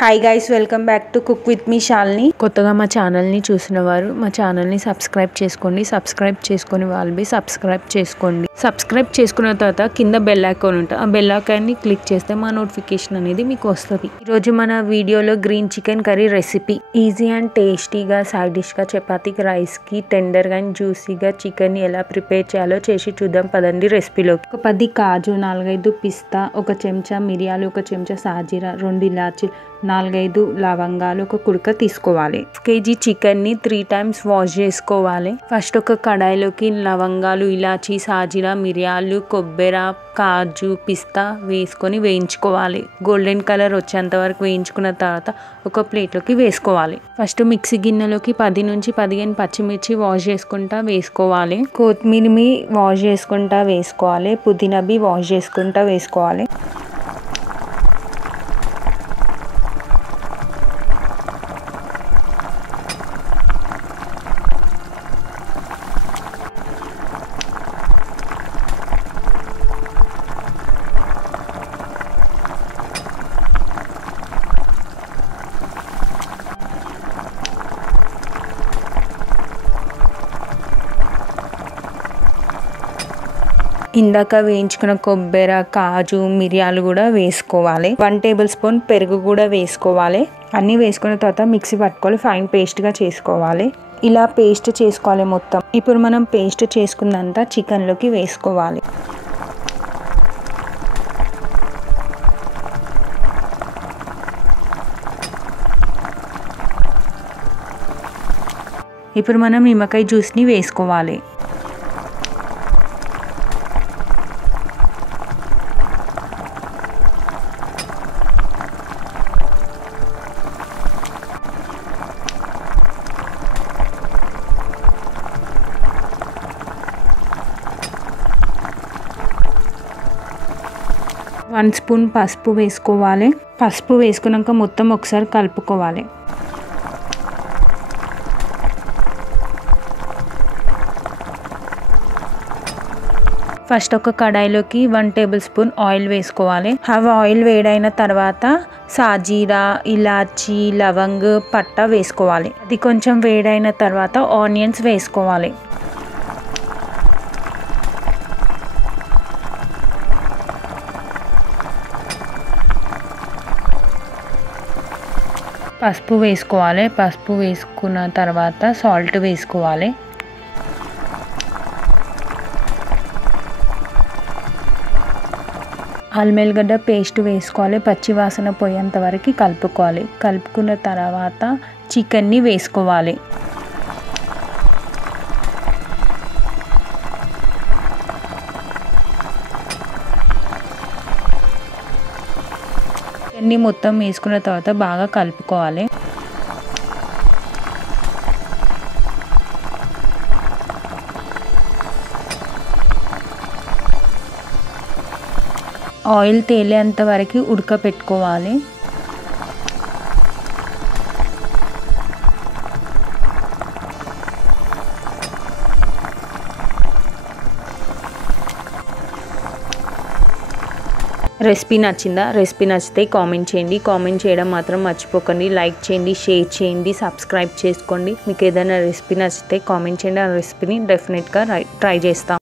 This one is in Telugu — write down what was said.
Hi guys, welcome back to cook with me Shalini. కొత్తగా మా ఛానల్ని చూసిన వారు మా ఛానల్ని సబ్స్క్రైబ్ చేసుకోండి. సబ్స్క్రైబ్ చేసుకుని వాళ్ళు సబ్స్క్రైబ్ చేసుకోండి. సబ్స్క్రైబ్ చేసుకున్న తర్వాత కింద బెల్ ఐకాన్ ఉంటుంది. ఆ బెల్ ఐకాన్ని క్లిక్ చేస్తే మా నోటిఫికేషన్ అనేది మీకు వస్తుంది. ఈరోజు మన వీడియోలో green chicken curry recipe easy and టేస్టీగా సైడ్ డిష్గా చపాతీకి రైస్కి టెండర్గా అండ్ జ్యూసీగా చికెన్ ఎలా ప్రిపేర్ చేయాలో చేసి చూద్దాం పదండి రెసిపీలోకి. ఒక 10 కాజు, 4-5 పిస్తా, ఒక చెంచా మిరియాలు, ఒక చెంచా సాజీరా, 2 ఇలాచీలు, 4-5 లవంగాలు, ఒక కుడక తీసుకోవాలి. కేజీ చికెన్ని 3 times వాష్ చేసుకోవాలి. ఫస్ట్ ఒక కడాయిలోకి లవంగాలు, ఇలాచీ, సాజీరా, మిరియాలు, కొబ్బరి, కాజు, పిస్తా వేసుకొని వేయించుకోవాలి. గోల్డెన్ కలర్ వచ్చేంత వరకు వేయించుకున్న తర్వాత ఒక ప్లేట్లోకి వేసుకోవాలి. ఫస్ట్ మిక్సీ గిన్నెలోకి 10 నుంచి 15 పచ్చిమిర్చి వాష్ చేసుకుంటా వేసుకోవాలి. కొత్తిమీరని వాష్ చేసుకుంటా వేసుకోవాలి. పుదీనాబి వాష్ చేసుకుంటా వేసుకోవాలి. ఇందాక వేయించుకున్న కొబ్బరి, కాజు, మిరియాలు కూడా వేసుకోవాలి. 1 tablespoon పెరుగు కూడా వేసుకోవాలి. అన్నీ వేసుకున్న తర్వాత మిక్సీ పట్టుకోవాలి. ఫైన్ పేస్ట్గా చేసుకోవాలి. ఇలా పేస్ట్ చేసుకోవాలి మొత్తం. ఇప్పుడు మనం పేస్ట్ చేసుకున్నంత చికెన్లోకి వేసుకోవాలి. ఇప్పుడు మనం నిమ్మకాయ జ్యూస్ని వేసుకోవాలి. వన్ స్పూన్ పసుపు వేసుకోవాలి. పసుపు వేసుకున్నాక మొత్తం ఒకసారి కలుపుకోవాలి. ఫస్ట్ ఒక కడాయిలోకి 1 tablespoon ఆయిల్ వేసుకోవాలి. అవి ఆయిల్ వేడైన తర్వాత సాజీరా, ఇలాచీ, లవంగ్, పట్ట వేసుకోవాలి. అది కొంచెం వేడైన తర్వాత ఆనియన్స్ వేసుకోవాలి. పసుపు వేసుకోవాలి. పసుపు వేసుకున్న తర్వాత సాల్ట్ వేసుకోవాలి. అల్లం వెల్లిగడ్డ పేస్ట్ వేసుకోవాలి. పచ్చి వాసన పోయేంత వరకు కలుపుకోవాలి. కలుపుకున్న తర్వాత చికెన్ని వేసుకోవాలి. చికెన్ని మొత్తం వేసుకున్న తర్వాత బాగా కలుపుకోవాలి. ఆయిల్ తేలేంత వరకు ఉడకపెట్టుకోవాలి. రెసిపీ నచ్చిందా? రెసిపీ నచ్చితే కామెంట్ చేయండి. కామెంట్ చేయడం మాత్రం మర్చిపోకండి. లైక్ చేయండి, షేర్ చేయండి, సబ్స్క్రైబ్ చేసుకోండి. మీకు ఏదైనా రెసిపీ నచ్చితే కామెంట్ చేయండి. ఆ రెసిపీని డెఫినెట్గా ట్రై చేస్తాం.